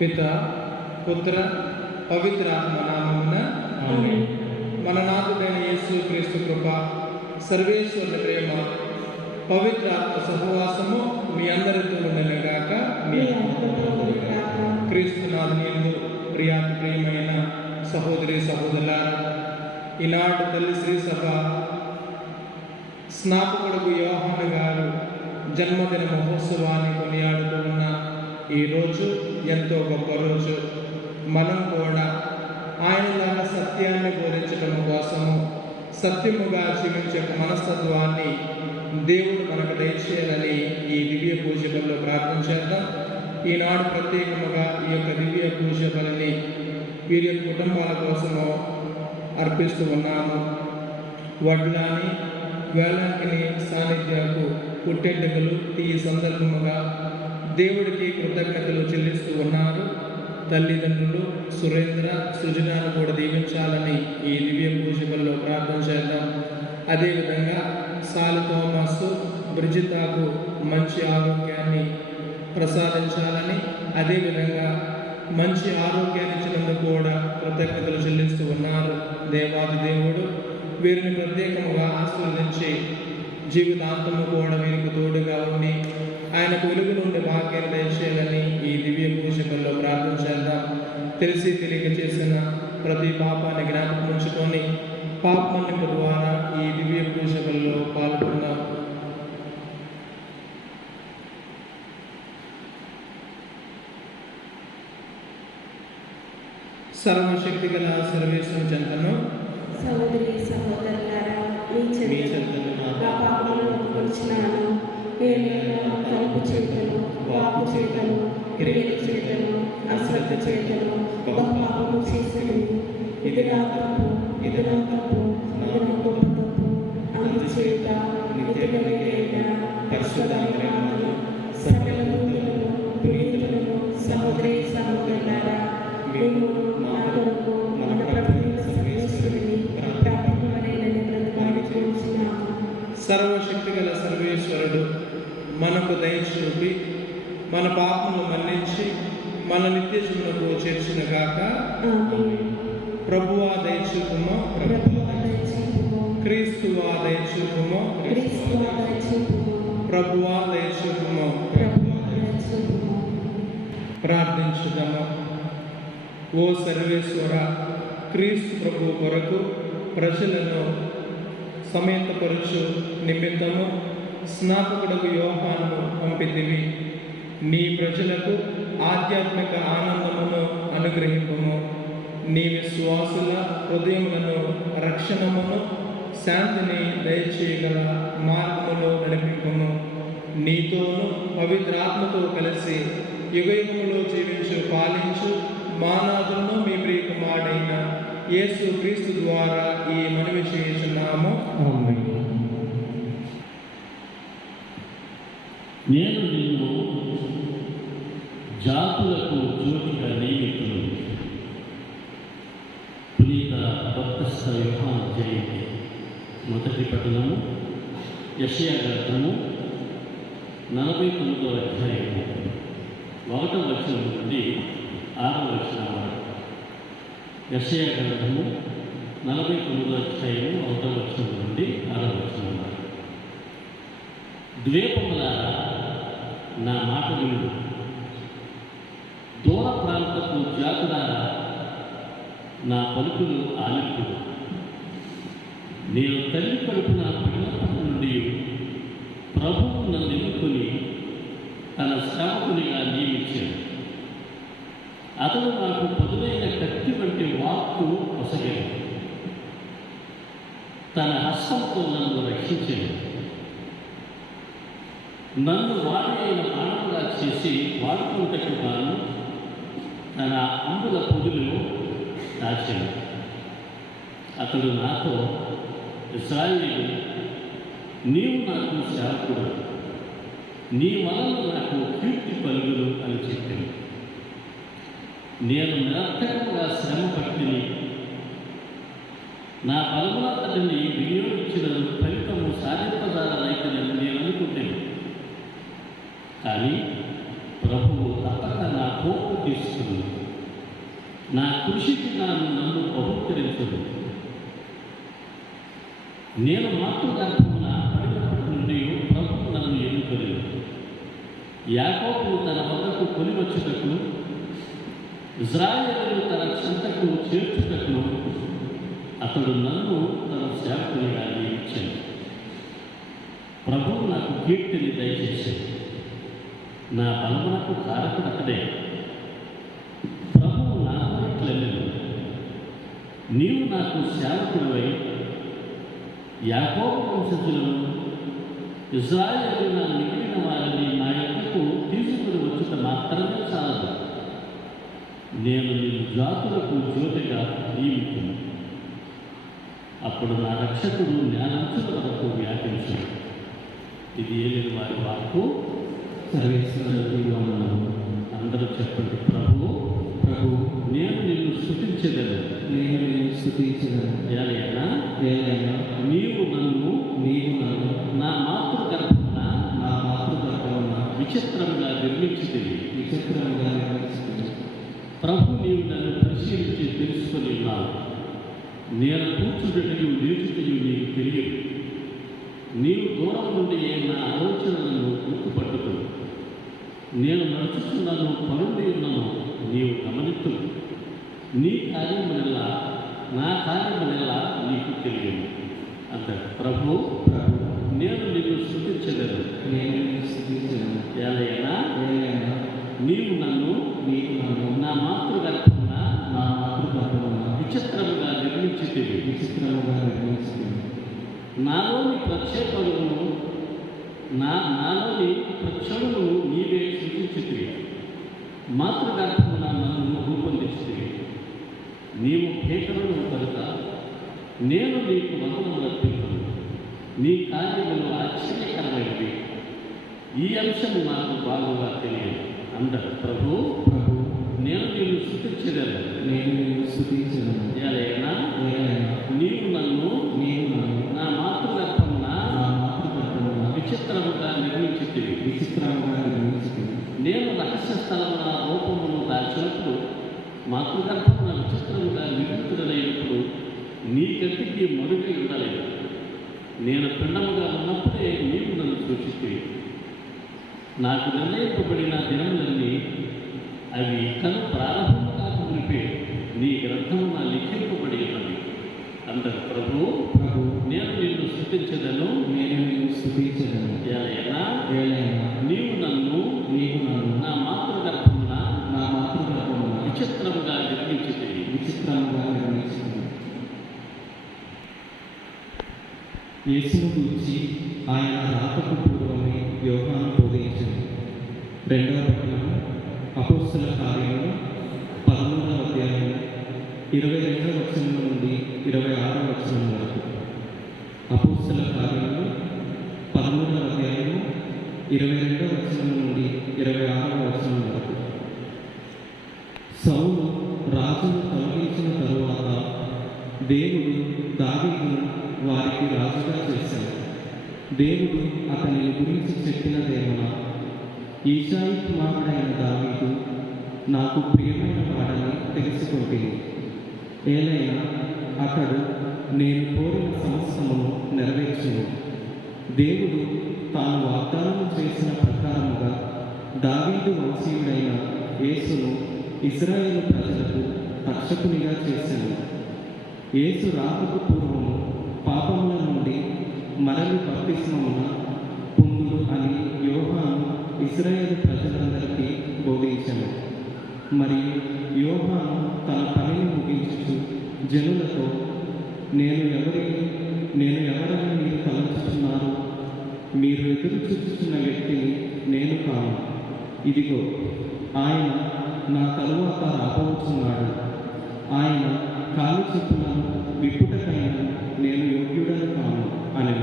పిత పుత్ర పవిత్రాత్మ నామమున ఆమేన్. మన నాథుడైన యేసు క్రీస్తు కృప, సర్వేశ్వరుని ప్రేమ, పవిత్రాత్మ సహవాసము మీ అందరితో ఉండనుగాక. మీ క్రీస్తునాథుని యందు ప్రియమైన సహోదరి సహోదరులారా, ఈనాడు తల్లి శ్రీ సభ స్నాపకుడు యోహాను గారు జన్మదిన మహోత్సవాన్ని కొనియాడుతూ ఉన్న ఈరోజు ఎంతో గొప్ప రోజు. మనం కూడా ఆయనలాగా సత్యాన్ని బోధించడం కోసము, సత్యముగా జీవించే మనస్తత్వాన్ని దేవుడు మనకు దయచేయాలని ఈ దివ్య పూజ బలిలో ప్రార్థన చేద్దాం. ఈనాడు ప్రత్యేకముగా ఈ యొక్క దివ్య పూజ బలిని వీరి కుటుంబాల కోసము అర్పిస్తూ ఉన్నాము. వడ్లాని వేలాంకిని సాన్నిధ్యాలకు పుట్టెంటుకలు ఈ సందర్భముగా దేవుడికి కృతజ్ఞతలు చెల్లిస్తూ ఉన్నారు. తల్లిదండ్రులు సురేంద్ర సృజనాను కూడా దీవించాలని ఈ దివ్య పూజలో ప్రార్థన చేద్దాం. అదేవిధంగా సాలు థోమస్ బ్రిజితాకు మంచి ఆరోగ్యాన్ని ప్రసాదించాలని, అదేవిధంగా మంచి ఆరోగ్యాన్ని ఇచ్చినందుకు కూడా కృతజ్ఞతలు చెల్లిస్తూ ఉన్నారు. దేవాది దేవుడు వీరిని ప్రత్యేకముగా ఆశీర్వదించి జీవితాంతము కూడా వీరికి తోడుగా ఉండి ఆయనకు వెలుగు నుండి భాగ్యాన్ని దయచేయాలని ఈ దివ్య పూజలో ప్రార్థన చేద్దాం. తెలిసి తెలియక చేసిన ప్రతి పాపాన్ని జ్ఞాపకం ఉంచుకొని పాపమన్నింపు ద్వారా ఈ దివ్య పూజలో పాల్గొందాం. సర్వశక్తి గల సర్వేశ్వరుని చెంతను సహోదరి సహోదరులారా, మీ చెంతను నా పాపములను ఒప్పుకొనుచున్నాను. నేను తలుపు చేతను, వాపు చేతను, క్రియల చేతను, అశ్రద్ధ చేతను బహు పాపము చేశాను. ఇది నా తప్పు, ఇది నా తప్పు, ఇది నా గొప్ప తప్పు. అందుచేత నిత్యమైన పరిశుద్ధాత్మను సకల దూతలను, పునీతులను, సహోదరి సహోదరులారా, మేము మా కొరకు మన ప్రభువైన సర్వేశ్వరుని ప్రార్థనలైనని బ్రతిమాలుకొనుచున్నాము. సర్వశక్తి గల సర్వేశ్వరుడు మనకు దయచూపి మన పాపములు మన్నించి మన నిత్య జీవనకు చేర్చిన గాక. ప్రభువా దయచూపుము, క్రీస్తువా దయచూపుము, ప్రభువా దయచూపుము. ప్రార్థించుదాము. ఓ సర్వేశ్వర, క్రీస్తు ప్రభు కొరకు ప్రజలను సమేతపరచు నిమిత్తము స్నాపకుడు యోహాను పంపితివి. నీ ప్రజలకు ఆధ్యాత్మిక ఆనందమును అనుగ్రహింపము. నీ విశ్వాసుల హృదయములను రక్షణమును శాంతిని దయచేయగల మార్గములో నడిపింపము. నీతోను పవిత్రాత్మతో కలిసి యుగయుగములో జీవించు పాలించు మానాదులను మీ ప్రియకుమారుడైన యేసు క్రీస్తు ద్వారా ఈ మనవి చేయుచున్నాము. నేను నిన్ను జాతులకు జ్యోతిగా నియమితులు. పునీత బప్తిస్త యోహాను జయంతి. మొదటి పఠనము యెషయా గ్రంథము 49వ అధ్యాయము 1వ వచనం నుండి 6వ వచనం వరకు. యెషయా గ్రంథము 49వ అధ్యాయము 1వ వచనం నుండి 6వ వచనం వరకు. ద్వీపములారా, నా మాట వినుడు. దూర ప్రాంతపు జాతులారా, నా పలుకులు ఆలింపుడు. నేను తల్లి కడుపున పిల్లప్పటి నుండి ప్రభువు నన్ను ఎన్నుకొని తన సేవకునిగా నియమించాడు. అతడు నాకు పదునైన కత్తి వంటి వాక్కు పొసగాడు. తన హస్తంతో నన్ను రక్షించాడు. నన్ను వాడి అయిన బాణంగా చేసి వాడుకుంటకు గాను తన అంబుల పొడులు దాచాడు. అతడు నాతో, ఇశ్రాయేలు, నీవు నాకు సేవకుడు, నీ వలన నాకు కీర్తి కలుగును అని చెప్పాను. నేను నిరర్థకంగా శ్రమ పట్టిని, నా బలమునంతటిని వినియోగించిన ఫలితము సాధింపజాలనైతేనని నేను అనుకుంటాను. కానీ ప్రభువు తప్పక నా కోపం తీసుకుని నా కృషికి నన్ను బహుకరించదు. నేను మాతృగర్భమున పడినప్పటి నుండి ప్రభువు నన్ను ఎన్నుకోలేదు. యాకోబు తన వద్దకు కొనివచ్చుటకు, ఇజ్రాయేలు తన చెంతకు చేర్చుటకు అతడు నన్ను తన సేవకునిగా నియమించాడు. ప్రభువు నాకు కీర్తిని దయచేశాడు. నా బలమునకు కారకుడు అతడే. ప్రభువు నా మాటలను, నీవు నాకు సేవకుడివై యాకోబు వంశజులను ఇజ్రాయేలున మిగిలిన వారిని నా యొద్దకు తీసుకుని వచ్చుట మాత్రమే చాలదు, నేను నిన్ను జాతులకు జ్యోతిగా నియమించును. అప్పుడు నా రక్షకుడు జ్ఞానంచుల వరకు వ్యాపించు. ఇది ఏలిన వారి వాక్కు. అందరూ చెప్పండి. ప్రభు ప్రభు నేను నిన్ను స్తుతించగలను. ఏలైనా నీవు నన్ను నా మాతృగర్భమున విచిత్రంగా నిర్మించితివి. ప్రభు నీవు నన్ను పరిశీలించి తెలుసుకొని ఉన్నావు. నేను కూర్చుంటయు లేచుటయు నీకు తెలియదు. నీవు దూరం నుండి నా ఆలోచనలను గుర్తుపట్టుకు, నేను నడుచుచున్నాను, పనుండి ఉన్నాను, నీవు గమనిత్తు. నీ కార్యమునెల్లా నా కార్యమునెల్లా నీకు తెలియదు అంటాడు. ప్రభు నేను నిన్ను స్తుతించగలను. ఏలైనా నీవు నన్ను నా మాతృగర్భమున విచిత్రముగా నిర్మించితివి. నాలోని ప్రక్షేపణను నాలోని ప్రక్షణమును నీవే సృష్టించితివి. మాతృగర్భమున నన్ను రూపొందించితివి. నీవు భేకరుడు కనుక నేను నీకు వందనములు అర్పించును. నీ కార్యములు ఆశ్చర్యకరమైనవి. ఈ అంశము నాకు బాగుగా తెలియదు అందరు. ప్రభు నేను నిన్ను స్తుతించగలను. ఏలైనా నీవు నన్ను నా మాతృగర్భమున విచిత్రముగా నిర్మించితివి. నేను రహస్య స్థలమున రూపమును దాచినప్పుడు, మాతృగర్భమున విచిత్రముగా నిర్మితుడైనప్పుడు నీ కంటికి మరుగై ఉండలేదు. నేను పిండముగా ఉన్నప్పుడే నీవు నన్ను సూచితివి. నాకు నిర్ణయింపబడిన దినములన్నీ అవి కను ప్రారంభము కాక మునిపే నీ గ్రంథమున లిఖింపబడి ఉన్నది అందరు. ప్రభు నేను నిన్ను స్తుతించదను. ఏలైనా నీవు నన్ను నా మాతృగర్భమున విచిత్రముగా నిర్మించితివి. యేసును గూర్చి ఆయన రాకకు పూర్వమే యోహాను బోధించాడు. 2వ పట్టణం అపోస్తల కార్యములు 13వ అధ్యాయం 22వ వచనం నుండి 26వ వచనం వరకు. అపోస్తల కార్యములు 13వ అధ్యాయం 22వ వచనం నుండి 26వ వచనం వరకు. సౌలు రాజును తొలగించిన తరువాత దేవుడు దావీదును వారికి రాజుగా చేశాడు. దేవుడు అతని గురించి చెప్పినదేమన్నా, ఈశాయి కుమారుడైన దావీదు నాకు ప్రియమైన వాడని తెలుసుకుంటుంది. ఏలైనా అతడు నేను కోరిన సమస్తమును నెరవేర్చును. దేవుడు తాను వాగ్దానం చేసిన ప్రకారముగా దావీదు వంశీయుడైన యేసును ఇశ్రాయేలు ప్రజలకు రక్షకునిగా చేశాను. యేసు రాకకు పూర్వము పాపముల నుండి మరలి బప్తిస్మమున పొందుడు అని యోహాను ఇశ్రాయేలు ప్రజలందరికీ బోధించాను. మరియు యోహాను తన పనిని ముగించుచు జనులతో, నేను ఎవరని మీరు తలంచుచున్నారు? మీరు ఎదురు చూచుచున్న వ్యక్తిని నేను కాను. ఇదిగో ఆయన నా తరువాత రాబోతున్నాడు. ఆయన కాలు చెప్పులను విప్పుటకైనా నేను యోగ్యుడని కాను అని.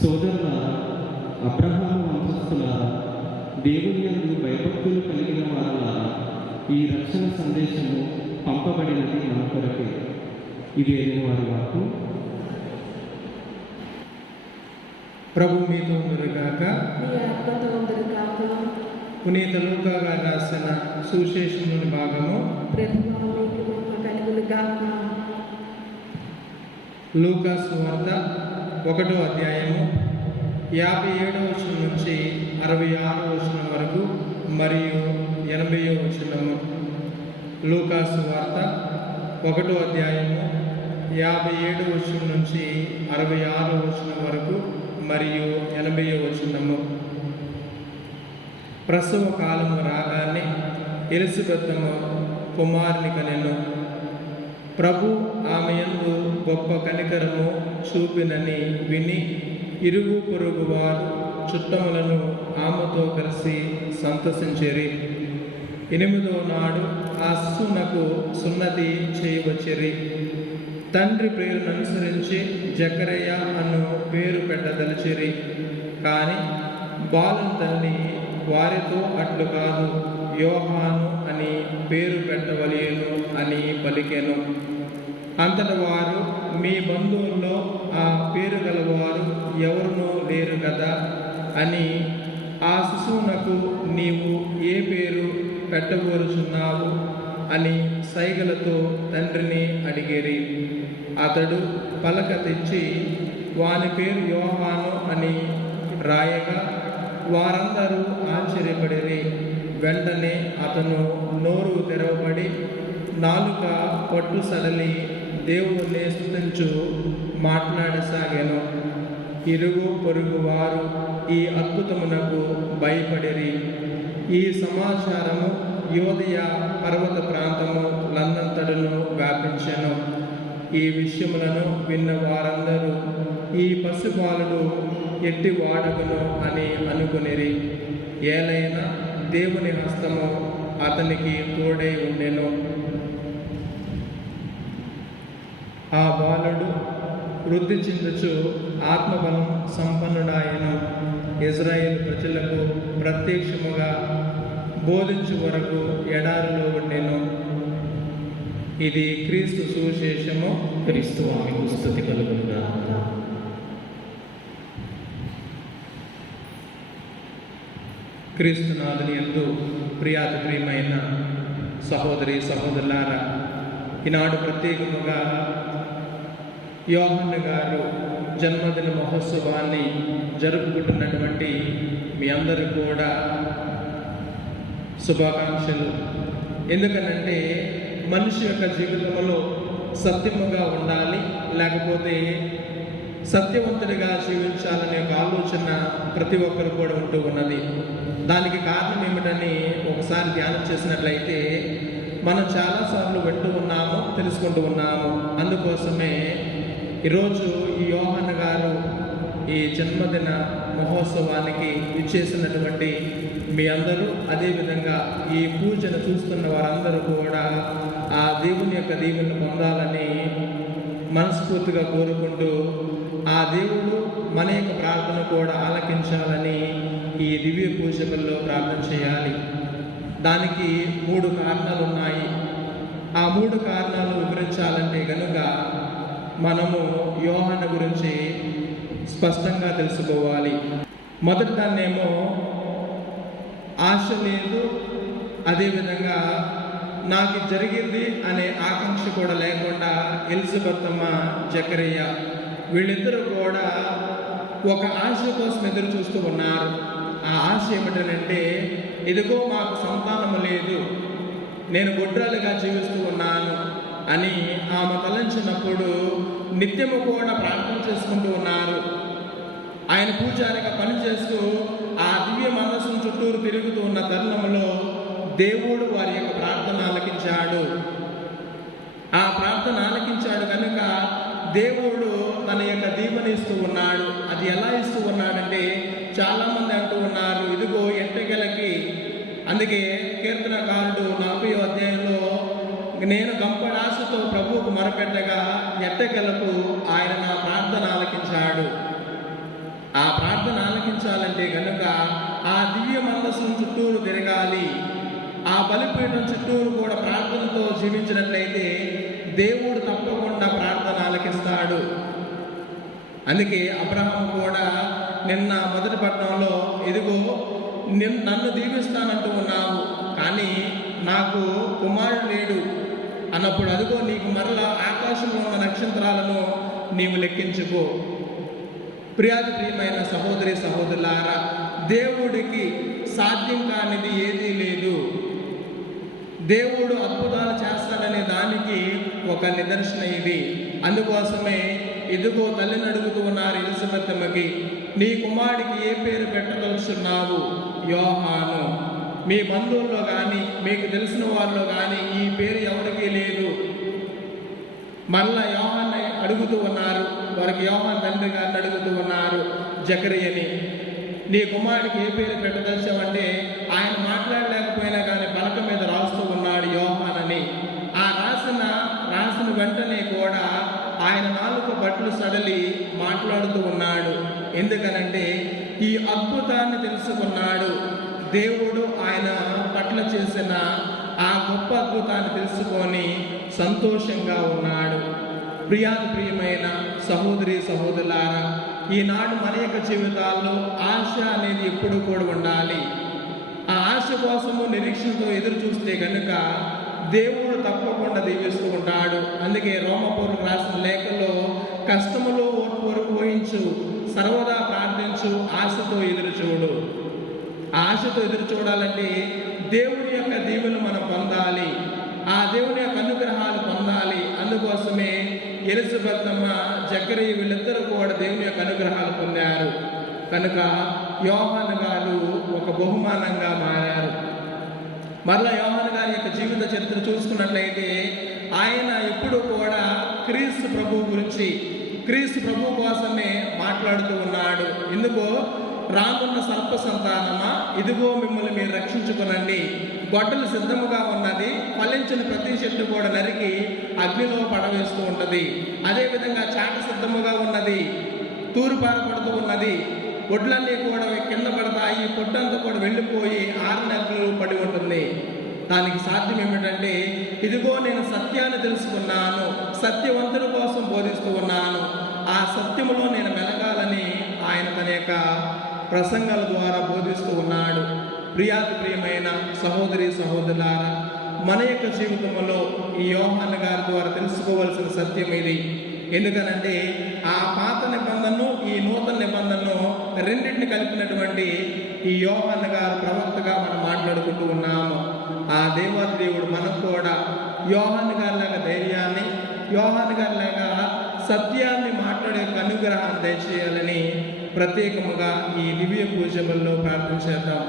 సోదరులారా, అబ్రహాము వంశస్థులారా, దేవుని యందు భయభక్తులు కలిగిన వారులారా, ఈ రక్షణ సందేశము పంపబడినది మన కొరకే. ఇదే వారి వాక్కు. ప్రభు మీతో ఉందరుగాక. పునీత లూకా గారు రాసిన సువిశేషంలోని భాగము. ప్రభువా మీకు మహిమ కలుగును గాక. లూకా సువార్త 1వ అధ్యాయము 57వ వచనం నుంచి 66వ వచనం వరకు మరియు 80వ వచనము. లూకా సువార్త 1వ అధ్యాయము 57వ వచనం నుంచి 66వ వచనం వరకు మరియు 80వ వచనము. ప్రసవ కాలము రాగానే ఎలిజబెత్తము కుమారుని కనెను. ప్రభు ఆమె యందు గొప్ప కనికరము చూపినని విని ఇరుగు పొరుగు వారు చుట్టములను ఆమెతో కలిసి సంతసించిరి. 8వ నాడు ఆ శిశువునకు సున్నతి చేయవచ్చిరి. తండ్రి పేరును అనుసరించి జకరయ్య అను పేరు పెట్టదలిచిరి. కానీ బాలుని తల్లి వారితో అట్లు కాదు, యోహాను అని పేరు పెట్టవలెను అని పలికెను. అంతట వారు, మీ బంధువుల్లో ఆ పేరు గలవారు ఎవరునూ లేరు కదా అని, ఆ శిశువునకు నీవు ఏ పేరు పెట్టబోరుచున్నావు అని సైగలతో తండ్రిని అడిగిరి. అతడు పలక తెచ్చి వాని పేరు యోహాను అని రాయగా వారందరూ ఆశ్చర్యపడిరి. వెంటనే అతను నోరు తెరవబడి నాలుక పట్టు సడలి దేవుణ్ణి స్తుతించు మాట్లాడసాగాను. ఇరుగు పొరుగు వారు ఈ అద్భుతమునకు భయపడిరి. ఈ సమాచారము యోదయ పర్వత ప్రాంతము లందంతటను వ్యాపించెను. ఈ విషయములను విన్న వారందరూ ఈ పసిబాలుడు ఎట్టి వాడకును అని అనుకునిరి. ఏలైనా దేవుని హస్తము అతనికి తోడై ఉండెను. ఆ బాలుడు వృద్ధి చెందుచు ఆత్మబలం సంపన్నుడాయను. ఇజ్రాయేల్ ప్రజలకు ప్రత్యక్షముగా బోధించు వరకు ఎడారిలో ఉండెను. ఇది క్రీస్తు సువిశేషము. క్రీస్తు ఆమెకు స్తుతి కలుగునుగా. క్రీస్తునాథుని యందు ప్రియాతి ప్రియమైన సహోదరి సహోదరులారా, ఈనాడు ప్రత్యేకముగా యోహాను గారు జన్మదిన మహోత్సవాన్ని జరుపుకుంటున్నటువంటి మీ అందరూ కూడా శుభాకాంక్షలు. ఎందుకనంటే మనిషి యొక్క జీవితంలో సత్యముగా ఉండాలి, లేకపోతే సత్యవంతుడిగా జీవించాలనే ఒక ఆలోచన ప్రతి ఒక్కరు కూడా ఉంటూ ఉన్నది. దానికి కారణం ఏమిటని ఒకసారి ధ్యానం చేసినట్లయితే మనం చాలాసార్లు వింటూ ఉన్నాము, తెలుసుకుంటూ ఉన్నాము. అందుకోసమే ఈరోజు ఈ యోహాను గారు ఈ జన్మదిన మహోత్సవానికి ఇచ్చేసినటువంటి మీ అందరూ, అదేవిధంగా ఈ పూజను చూస్తున్న వారందరూ కూడా ఆ దేవుని యొక్క దీవెనను పొందాలని మనస్ఫూర్తిగా కోరుకుంటూ, ఆ దేవుడు మన యొక్క ప్రార్థన కూడా ఆలకించాలని ఈ దివ్య పూజకుల్లో ప్రార్థన చేయాలి. దానికి 3 కారణాలు ఉన్నాయి. ఆ 3 కారణాలు వివరించాలంటే కనుక మనము యోహాను గురించి స్పష్టంగా తెలుసుకోవాలి. మొదటి దాన్నేమో ఆశ లేదు, అదేవిధంగా నాకు జరిగింది అనే ఆకాంక్ష కూడా లేకుండా ఎలిజబెత్తమ్మ, జకరయ్య వీళ్ళిద్దరూ కూడా ఒక ఆశ కోసం ఎదురు చూస్తూ ఉన్నారు. ఆ ఆశ ఏమిటనంటే, ఇదిగో మాకు సంతానము లేదు, నేను గొడ్రాలుగా జీవిస్తూ ఉన్నాను అని ఆమె తలంచినప్పుడు నిత్యము కూడా ప్రార్థన చేసుకుంటూ ఉన్నారు. ఆయన పూజారిగా పనిచేస్తూ ఆ దివ్య మనస్సును చుట్టూరు తిరుగుతూ ఉన్న తరుణంలో దేవుడు వారి యొక్క ప్రార్థన ఆలకించాడు. ఆ ప్రార్థన ఆలకించాడు కనుక దేవుడు తన యొక్క దీవెన ఇస్తూ ఉన్నాడు. అది ఎలా ఇస్తూ ఉన్నాడంటే, చాలామంది అంటూ ఉన్నారు, ఇదిగో ఎట్టగలకి. అందుకే కీర్తనకారుడు 40వ అధ్యాయంలో, నేను గంపడాశతో ప్రభువుకు మొరపెట్టగా ఎట్టగలకు ఆయన నా ప్రార్థన ఆలకించాడు. ఆ ప్రార్థన ఆలకించాలంటే కనుక ఆ దివ్య మనస్సు చుట్టూరు తిరగాలి. ఆ బలిపీఠం చుట్టూరు కూడా ప్రార్థనతో జీవించినట్లయితే దేవుడు తప్పకుండా ప్రార్థన ఆలకిస్తాడు. అందుకే అబ్రహాము కూడా నిన్న మొదటి పట్టణంలో, ఇదిగో నన్ను దీవిస్తానంటూ ఉన్నావు, కానీ నాకు కుమారుడు లేడు అన్నప్పుడు అదిగో నీకు మరలా ఆకాశంలో ఉన్న నక్షత్రాలను నీవు లెక్కించుకో. ప్రియమైన సహోదరి సహోదరులారా, దేవుడికి సాధ్యం కానిది ఏదీ లేదు. దేవుడు అద్భుతాలు చేస్తాడనే దానికి ఒక నిదర్శన ఇది. అందుకోసమే ఇదిగో తల్లిని అడుగుతూ ఉన్నారు ఎలిజబెత్ అమ్మకి, నీ కుమారుడికి ఏ పేరు పెట్టదలుచున్నావు? యోహాను. మీ బంధువుల్లో కానీ మీకు తెలిసిన వాళ్ళలో కానీ ఈ పేరు ఎవరికీ లేదు. మళ్ళా యోహాన్ని అడుగుతూ ఉన్నారు, వారికి యోహాన్ తండ్రి గారిని అడుగుతూ ఉన్నారు జకరియని, నీ కుమారుడికి ఏ పేరు పెట్టదలిచావంటే ఆయన మాట్లాడలేకపోయినా కానీ పలక మీద రాస్తూ ఉన్నాడు యోహాన్ అని. ఆ రాసిన వెంటనే కూడా ఆయన నాలుక బట్టలు సడలి మాట్లాడుతూ ఉన్నాడు. ఎందుకనంటే ఈ అద్భుతాన్ని తెలుసుకున్నాడు. దేవుడు ఆయన పట్ల చేసిన ఆ గొప్ప అద్భుతాన్ని తెలుసుకొని సంతోషంగా ఉన్నాడు. ప్రియమైన సహోదరి సహోదరులారా, ఈనాడు మన యొక్క జీవితాల్లో ఆశ అనేది ఎప్పుడు కూడా ఉండాలి. ఆ ఆశ కోసము నిరీక్షణతో ఎదురు చూస్తే కనుక దేవుడు తప్పకుండా దీవిస్తూ ఉంటాడు. అందుకే రోమపౌరులకు రాసిన లేఖలో కష్టములో ఓర్పు వహించు, సర్వదా ప్రార్థించు, ఆశతో ఎదురు చూడు. ఆశతో ఎదురు చూడాలంటే దేవుని యొక్క దీవెనలు మనం పొందాలి, ఆ దేవుని యొక్క అనుగ్రహాలు పొందాలి. అందుకోసమే ఎలిజబెత్ అమ్మ జకరియా వీళ్ళిద్దరూ కూడా దేవుని యొక్క అనుగ్రహాలు పొందారు. కనుక యోహాను గారు ఒక బహుమానంగా మారారు. మరలా యోహాను గారి యొక్క జీవిత చరిత్ర చూసుకున్నట్లయితే ఆయన ఎప్పుడు కూడా క్రీస్తు ప్రభు గురించి, క్రీస్తు ప్రభు కోసమే మాట్లాడుతూ ఉన్నాడు. ఎందుకో రానున్న సర్ప సంతానమా, ఇదిగో మిమ్మల్ని మీరు రక్షించుకునండి, గొడ్డలు సిద్ధముగా ఉన్నది, ఫలించిన ప్రతి చెట్టు కూడా నరికి అగ్నిలో పడవేస్తూ ఉంటుంది. అదేవిధంగా చాట సిద్ధముగా ఉన్నది, తూరు పారపడుతూ ఉన్నది, ఒడ్లన్నీ కూడా కింద పడతాయి, పొట్టంతా కూడా వెళ్ళిపోయి ఆరునెలలు పడి ఉంటుంది. దానికి సాధ్యం ఏమిటంటే ఇదిగో నేను సత్యాన్ని తెలుసుకున్నాను, సత్యవంతుల కోసం బోధిస్తూ ఉన్నాను, ఆ సత్యములో నేను మెలగాలని ఆయన తన యొక్క ప్రసంగాల ద్వారా బోధిస్తూ ఉన్నాడు. ప్రియమైన సహోదరి సహోదరులారా, మన యొక్క జీవితంలో ఈ యోహాను గారి ద్వారా తెలుసుకోవాల్సిన సత్యం ఇది. ఎందుకనంటే ఆ పాత నిబంధనను ఈ నూతన నిబంధనను రెండింటిని కలిపినటువంటి ఈ యోహాను గారు ప్రవక్తగా మనం మాట్లాడుకుంటూ ఉన్నాము. ఆ దేవాది దేవుడు మనకు కూడా యోహాను గారిలాగా ధైర్యాన్ని, యోహాను గారిలాగా సత్యాన్ని మాట్లాడే అనుగ్రహాన్ని దయచేయాలని ప్రత్యేకముగా ఈ దివ్య పూజల్లో ప్రార్థన చేద్దాం.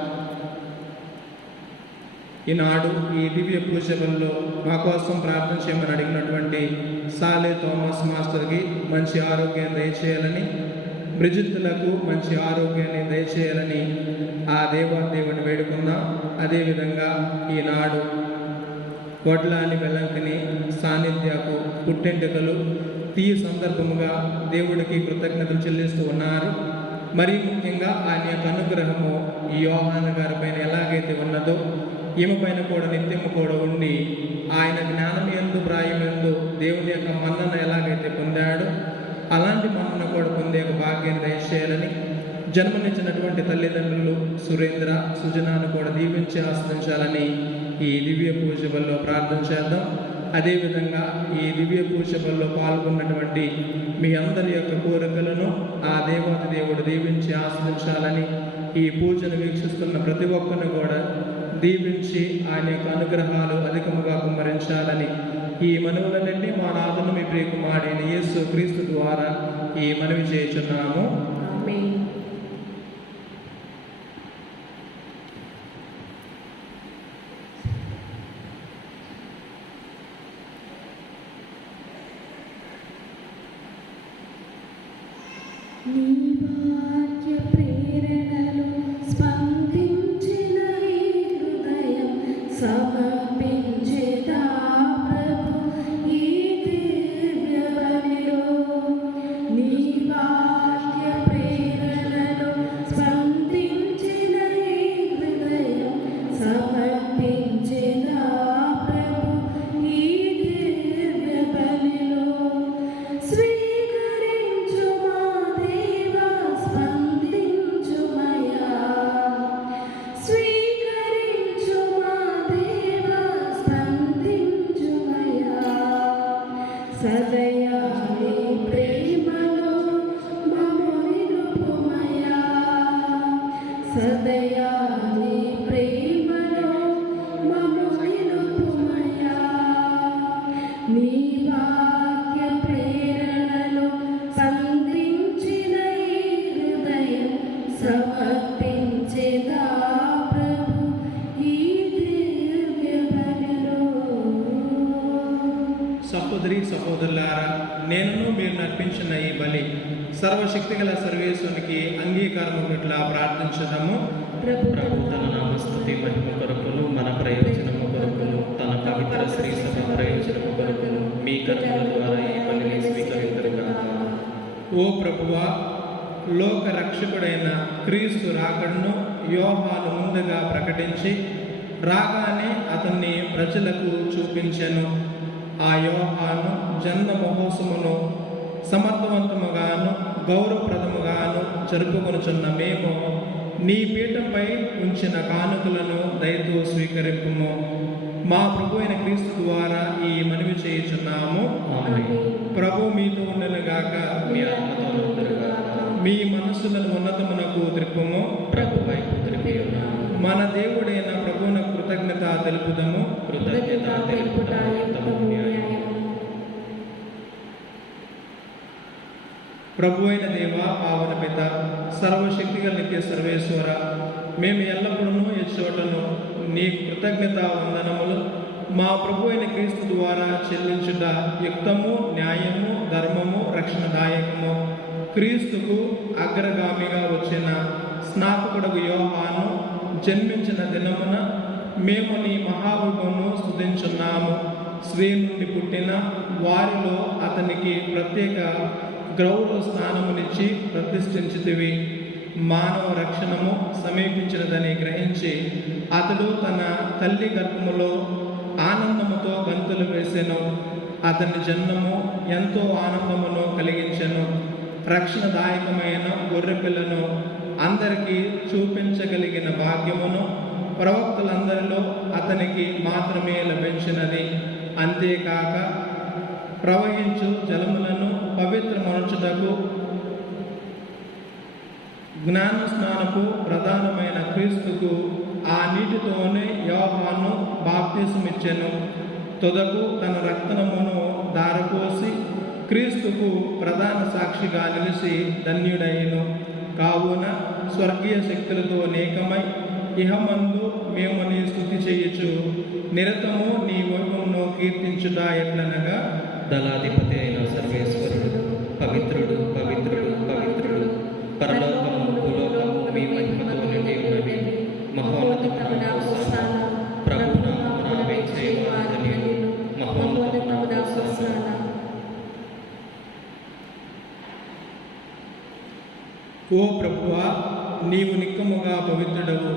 ఈనాడు ఈ దివ్య పూజల్లో మా కోసం ప్రార్థన చేయమని అడిగినటువంటి సాలే థోమస్ మాస్టర్కి మంచి ఆరోగ్యాన్ని దయచేయాలని, బ్రిజిత్తులకు మంచి ఆరోగ్యాన్ని దయచేయాలని ఆ దేవాదేవుని వేడుకుందాం. అదేవిధంగా ఈనాడు వడ్లాని వెల్లంకని సాన్నిధ్యకు పుట్టెంటుకలు తీయ సందర్భముగా దేవుడికి కృతజ్ఞతలు చెల్లిస్తూ ఉన్నారు. మరీ ముఖ్యంగా ఆయన యొక్క అనుగ్రహము ఈ యోహాను గారి పైన ఎలాగైతే ఉన్నదో ఈమె పైన కూడా నిత్యము కూడా ఉండి ఆయన జ్ఞానం యందు ప్రాయం యందు దేవుని యొక్క మన్నన ఎలాగైతే పొందాడో అలాంటి మన్నన కూడా పొందే ఒక భాగ్యాన్ని దయచేయాలని, జన్మనిచ్చినటువంటి తల్లిదండ్రులు సురేంద్ర సుజనాను కూడా దీవించి ఆశ్రయించాలని ఈ దివ్య పూజల్లో ప్రార్థన చేద్దాం. అదేవిధంగా ఈ దివ్య పూజల్లో పాల్గొన్నటువంటి మీ అందరి యొక్క కోరికలను ఆ దేవాది దేవుడు దీవించి ఆశ్రయించాలని, ఈ పూజను వీక్షిస్తున్న ప్రతి ఒక్కరిని కూడా దీవించి ఆయన యొక్క అనుగ్రహాలు అధికముగా కుమ్మరించాలని ఈ మనవులన్నింటినీ మా నాథుని మీ ప్రియకుమారుడైన యేసు క్రీస్తు ద్వారా ఈ మనవి చేయుచున్నాము. ఆమేన్. నీ వాక్య ప్రేరణలో స్పందించిన ఈ హృదయం సమర్పించేదా ప్రభు ఈ దివ్య బలిలో. నీ వాక్య ప్రేరణలో స్పందించిన ఈ హృదయం సమర్పించేదా ప్రభు ఈ దివ్య బలిలో. స్వీకరించు మా దేవా, స్పందించు మా నీ ప్రేమలో మమ్ము నిలుపుమయ్యా. నీ వాక్య ప్రేరణలో సంధించిన ఈ హృదయం సమర్పించేదా ప్రభు ఈ దివ్య బలిలో. సహోదరి సహోదరులారా, నేనును మీరు నర్పించిన ఈ బలి సర్వశక్తిగల సర్వేశ్వరునికి అంగీకారం ఉన్నట్లా ప్రార్థించదము. ప్రభు ప్రభు తన నామస్తుతి మహిమ కొరకును మన ప్రయోజనము కొరకును తన పవిత్ర శ్రీ సభ ప్రయోజనము కొరకును మీ కర్మల ద్వారా ఈ బలిని స్వీకరించరుగాక. ఓ ప్రభువా, లోక రక్షకుడైన క్రీస్తు రాకడను యోహాను ముందుగా ప్రకటించి రాగానే అతన్ని ప్రజలకు చూపించెను. ఆ యోహాను జన్మ మహోత్సవమును సమర్థవంతముగాను గౌరవప్రదముగాను జరుపుకొనుచున్న మేము నీ పీఠంపై ఉంచిన కానుకలను దయతో స్వీకరింపుము. మా ప్రభు అయిన క్రీస్తు ద్వారా ఈ మనవి చేయుచున్నాము. ఆమేన్. ప్రభు మీతో ఉండనుగాక. మీ ఆత్మతో ఉండుగాక. మీ మనస్సులను ఉన్నతమునకు త్రిప్పుము. ప్రభు వైపు త్రిప్పి ఉన్నాము. మన దేవుడైన ప్రభువునకు కృతజ్ఞత తెలుపుదము. కృతజ్ఞత తెలుపుట యుక్తము న్యాయము. ప్రభు అయిన దేవ, పావన పిత, సర్వశక్తిగల నిత్య సర్వేశ్వర, మేము ఎల్లప్పుడూ ఎచ్చోటను నీకు కృతజ్ఞత వందనములు మా ప్రభు అయిన క్రీస్తు ద్వారా చెల్లించుట యుక్తము, న్యాయము, ధర్మము, రక్షణదాయకము. క్రీస్తుకు అగ్రగామిగా వచ్చిన స్నాపకుడకు యోహాను జన్మించిన దినమున మేము నీ మహాభుగమును స్తుతించున్నాము. స్త్రీ నుండి పుట్టిన వారిలో అతనికి ప్రత్యేక గౌరవ స్థానమునిచ్చి ప్రతిష్ఠించితివి. మానవ రక్షణము సమీపించినదని గ్రహించి అతడు తన తల్లి గర్భములో ఆనందముతో గంతులు వేసెను. అతని జన్మము ఎంతో ఆనందమును కలిగించెను. రక్షణదాయకమైన గొర్రెపిల్లను అందరికీ చూపించగలిగిన భాగ్యమును ప్రవక్తలందరిలో అతనికి మాత్రమే లభించినది. అంతేకాక ప్రవహించు జలములను పవిత్రమనుచుటకు జ్ఞాన స్నానపు ప్రధానమైన క్రీస్తుకు ఆ నీటితోనే యోహాను బాప్తిసమిచ్చెను. తుదకు తన రక్తమును ధారపోసి క్రీస్తుకు ప్రధాన సాక్షిగా నిలిచి ధన్యుడయ్యను. కావున స్వర్గీయ శక్తులతో అనేకమై ఇహమందు మేము నీ స్తుతి చేయుచు నిరతము నీ వైభవమును కీర్తించుట ఎట్లనగా, దళాధిపతి అయిన సర్వేశ్వరుడు పవిత్రుడు పవిత్రుడు పవిత్రుడు, పరలోకము భూలోకము మీ మహిమతో నిండి ఉన్నవి. మహోన్నతమున హోసానా, ప్రభు నామమున వేంచేయువాని మహోన్నతమున హోసానా. ఓ ప్రభువా, నీవు నిక్కముగా పవిత్రుడవు,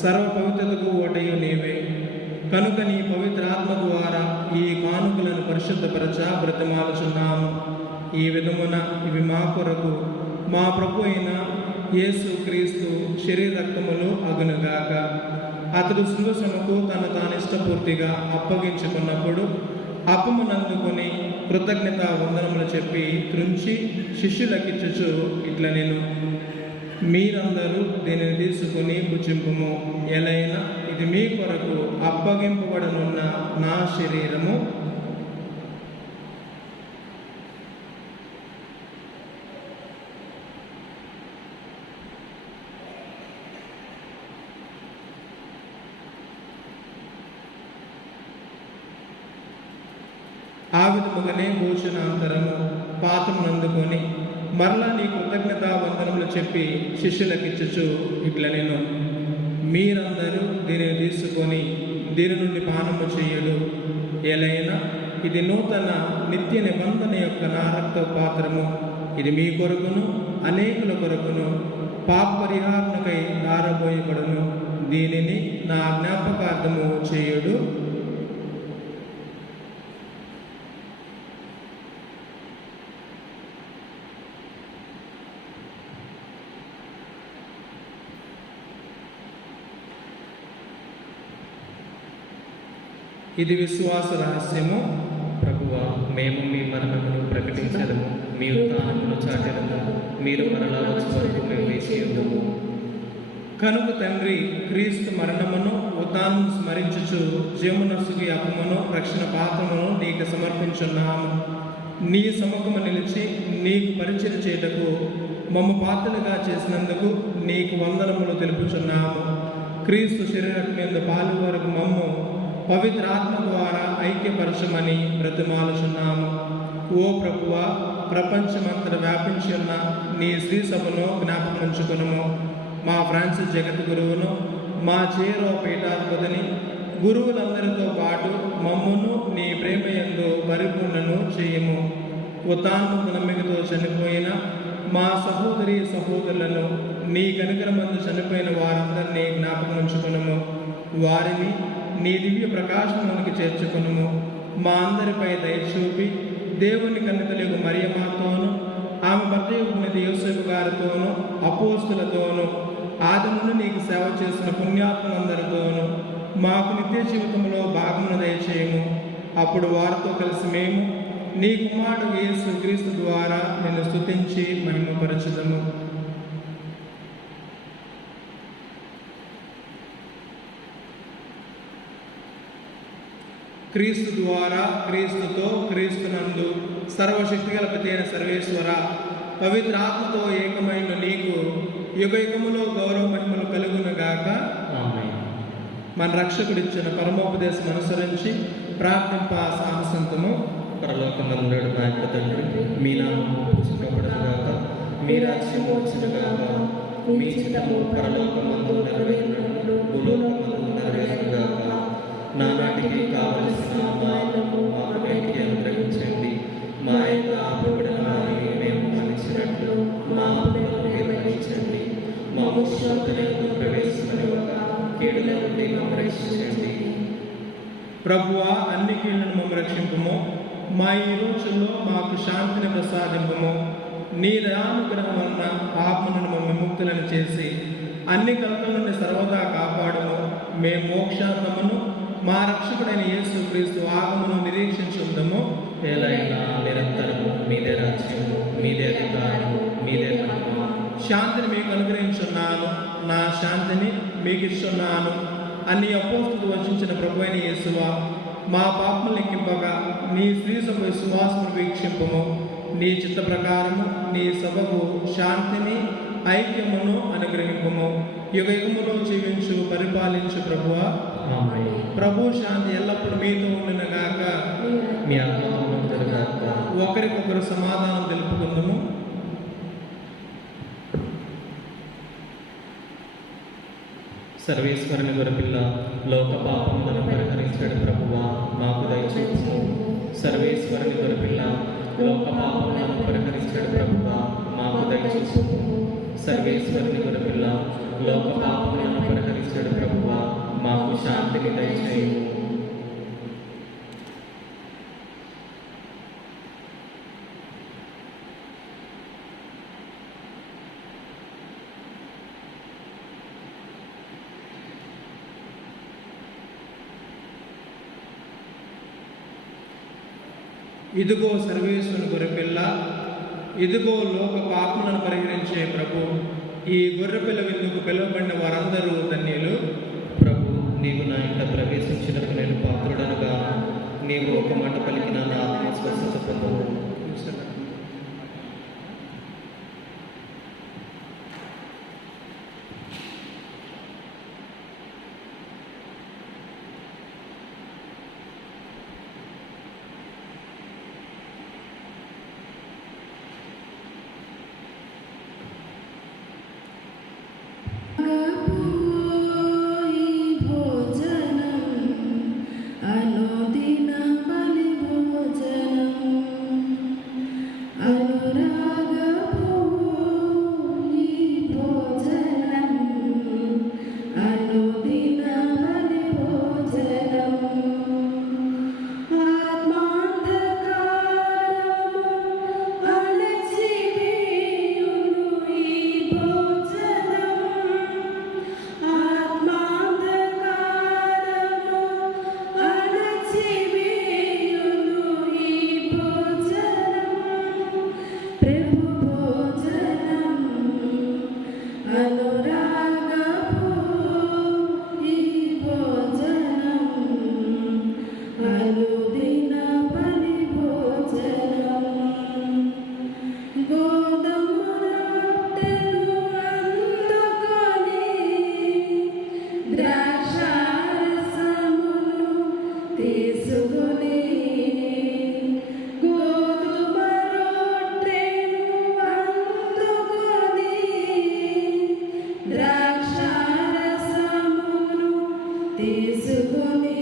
సర్వ పవిత్రతకు ఓటయు నీవే. కనుక నీ పవిత్ర ఆత్మ ద్వారా ఈ కానుకలను పరిశుద్ధపరచ బ్రతిమాలుచున్నాము. ఈ విధమున ఇవి మా కొరకు మా ప్రభు అయిన యేసు క్రీస్తు శరీర రక్తములు అగునుగాక. అతడు శిలువశ్రమకు తను తాను ఇష్టపూర్తిగా అప్పగించుకున్నప్పుడు అప్పమునందుకొని కృతజ్ఞత వందనములు చెప్పి త్రుంచి శిష్యులకిచ్చుచు ఇట్లా నేను, మీరందరూ దీనిని తీసుకుని భుజింపుము. ఎలైనా ఇది మీ కొరకు అప్పగింపబడనున్న నా శరీరము. ఆ విధముగానే భోజనాంతరము పాత్రనందుకొని మరలా నీ కృతజ్ఞత వందనములు చెప్పి శిష్యులకిచ్చుచు ఇట్లా నేను, మీరందరూ దీనిని తీసుకొని దీని నుండి పానము చేయడు. ఎలైనా ఇది నూతన నిత్య నిబంధన యొక్క నా రక్త పాత్రము. ఇది మీ కొరకును అనేకుల కొరకును పాప పరిహారణకై దారబోయబడును. దీనిని నా జ్ఞాపకార్థము చేయుడు. ఇది విశ్వాస రహస్యము. ప్రభువా, మేము మీ మరణమును ప్రకటించదము, మీ ఉత్థానమును చాటెదము. మీరు మరలా వచ్చే వరకు మేము వేచి ఉందుము. కనుక తండ్రి క్రీస్తు మరణమును ఉత్థానమును స్మరించుచు జీవనసుకి అపమును రక్షణ పాత్రమును నీకు సమర్పించున్నాము. నీ సముఖము నిలిచి నీకు పరిచయం చేయుటకు మమ్మ పాత్రలుగా చేసినందుకు నీకు వందనములు తెలుపుచున్నాము. క్రీస్తు శరీరం మీద పాలు వరకు మమ్ము పవిత్ర ఆత్మ ద్వారా ఐక్యపరచమని బ్రతిమాలుచున్నాము. ఓ ప్రభువా, ప్రపంచమంతటా వ్యాపించి ఉన్న నీ శ్రీ సభను జ్ఞాపకం ఉంచుకునుము. మా ఫ్రాన్సిస్ జగద్గురువును, మా చేరో పీఠాధిపతిని, గురువులందరితో పాటు మమ్మును నీ ప్రేమయందు పరిపూర్ణను చేయము. ఉత్థానపు నమ్మికతో చనిపోయిన మా సహోదరి సహోదరులను, నీ కనికరమందు చనిపోయిన వారందరినీ జ్ఞాపకం ఉంచుకునుము. వారిని నీ దివ్య ప్రకాశంలోనికి చేర్చుకునుము. మా అందరిపై దయచూపి దేవుని కన్నికలకు మరియమ్మతోను, ఆమె భర్త యోసేపు గారితోనూ అపోస్తులతోనూ ఆది నుండి నీకు సేవ చేసిన పుణ్యాత్ములందరితోనూ మాకు నిత్య జీవితంలో భాగమును దయచేయము. అప్పుడు వారితో కలిసి మేము నీ కుమారుడు యేసు క్రీస్తు ద్వారా నిన్ను స్తుతించి మహిమపరచుదము. క్రీస్తు ద్వారా, క్రీస్తుతో, క్రీస్తునందు సర్వశక్తిగల ప్రతి అయిన సర్వేశ్వర, పవిత్ర ఆత్మతో ఏకమైన నీకు యుగయుగములో గౌరవ మహిమలు కలుగునుగాక. ఆమేన్. మన రక్షకుడిచ్చిన పరమోపదేశం అనుసరించి ప్రార్థింప సాహసంతము. పరలోకమందుడు మా యొక్క తండ్రి, మీ నామము పూజింపబడునుగాక, మీ రాజ్యము వచ్చునుగాక, మీ చిత్తము పరలోకమందు నెరవేరునట్లు భూలోకమందు నెరవేరునుగాక. నానాటికి కావలసిన మాకు మాకు నేటికి అనుగ్రహించండి. మా యొక్క అప్పుబడిన వారిని మేము మన్నించినట్లు మా అప్పులను మీరు మన్నించండి. మా శోధనకు ప్రవేశించనివ్వక కీడుల నుండి మమ్మల్ని రక్షించండి. ప్రభువా, అన్ని కీళ్లను మమ్మల్ని రక్షింపము. మా ఈ రోజుల్లో మాకు శాంతిని ప్రసాదింపము. నీ దయానుగ్రహం వలన పాపమును మమ్మల్ని ముక్తులను చేసి అన్ని కలతల నుండి సర్వదా కాపాడము. మేము మోక్షాంతమును మా రక్షకుడైన యేసు క్రీస్తు ఆగమును నిరీక్షించుందము. ఏలైనా నిరంతరము మీదే రాజ్యము, మీదే అధికారము, మీదే మహిమ. శాంతిని మీకు అనుగ్రహించున్నాను, నా శాంతిని మీకు ఇస్తున్నాను అని అపోస్తులు వచించిన ప్రభు అయిన యేసువా, మా పాపములు లెక్కింపగా నీ శ్రీ సభ విశ్వాసము వీక్షింపము. నీ చిత్త ప్రకారము నీ సభకు శాంతిని ఐక్యమును అనుగ్రహింపము. యుగయుగములో జీవించు పరిపాలించు ప్రభువా. ఆమేన్. ప్రభు శాంతి ఎల్లప్పుడూ మీతో ఉండునుగాక. మీ ఆత్మగాక. ఒకరికొకరు సమాధానం తెలుపుకుందాము. సర్వేశ్వరుని గొర్రెపిల్ల, లోక పాపములను పరిహరించడు ప్రభువా, మాకు దయచూపుము. సర్వేశ్వరుని గొర్రెపిల్ల, లోక పాపములను పరిహరించడు ప్రభువా, మాకు దయచూపుము. సర్వేశ్వరుని గొర్రెపిల్ల, లోక పాపములను పరిహరించడు ప్రభువా, మాకు శాంతిని దయచేయుము. ఇదిగో సర్వేశ్వరుని గొర్రెపిల్ల, ఇదిగో లోక పాపములను పరిహరించే ప్రభు. ఈ గొర్రెపిల్ల విందుకు పిలువబడిన వారందరూ ధన్యులు. ప్రభు, నీవు నా ఇంట ప్రవేశించినప్పుడు నేను పాత్రుడనుగా, నీవు ఒక మాట పలికిన నా ఆత్మ స్వస్థత పొందవు. ద్రాక్షారసమును తీసుకొని గోధుమ రొట్టెను అందుకొని ద్రాక్షారసమును తీసుకొని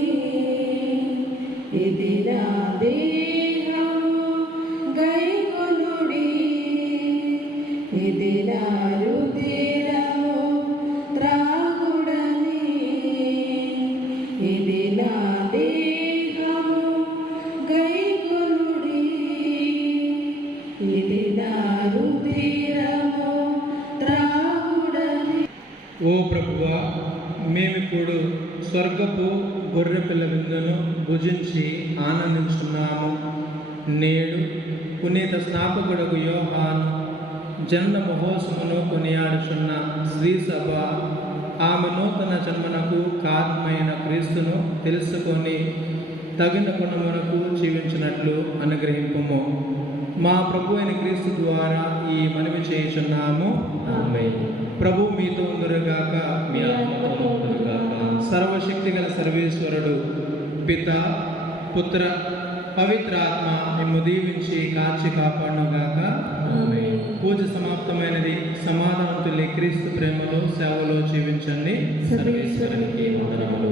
ఇది నా దేహము గైకొనుడి ఇది నా రుధిరము త్రాగుడని ఇది నా దేహము గైకొనుడి ఇది నా రుధిరము త్రాగుడని. ఓ ప్రభువా, మేమిప్పుడు స్వర్గపు గొర్రెపిల్ల విందును భుజించి ఆనందించున్నాము. నేడు పునీత స్నాపకుడకు యోహాను జన్మ మహోత్సవమును కొనియాడుచున్న శ్రీ సభ ఆమె నూతన జన్మనకు కారణమైన క్రీస్తును తెలుసుకొని తగిన గుణమునకు జీవించినట్లు అనుగ్రహింపుము. మా ప్రభు అయిన క్రీస్తు ద్వారా ఈ మనవి చేయుచున్నాము. ఆమేన్. ప్రభు మీతో ఉందురుగాక. మీ ఆత్మతో ఉండుగాక. సర్వశక్తిగల సర్వేశ్వరుడు పిత, పుత్ర, పవిత్రాత్మ మిమ్ము దీవించి కాచి కాపాడుగాక. ఆమేన్. పూజ సమాప్తమైనది. సమాధానతుల్ని క్రీస్తు ప్రేమలో సేవలో జీవించండి. సర్వేశ్వరునికి వందనములు.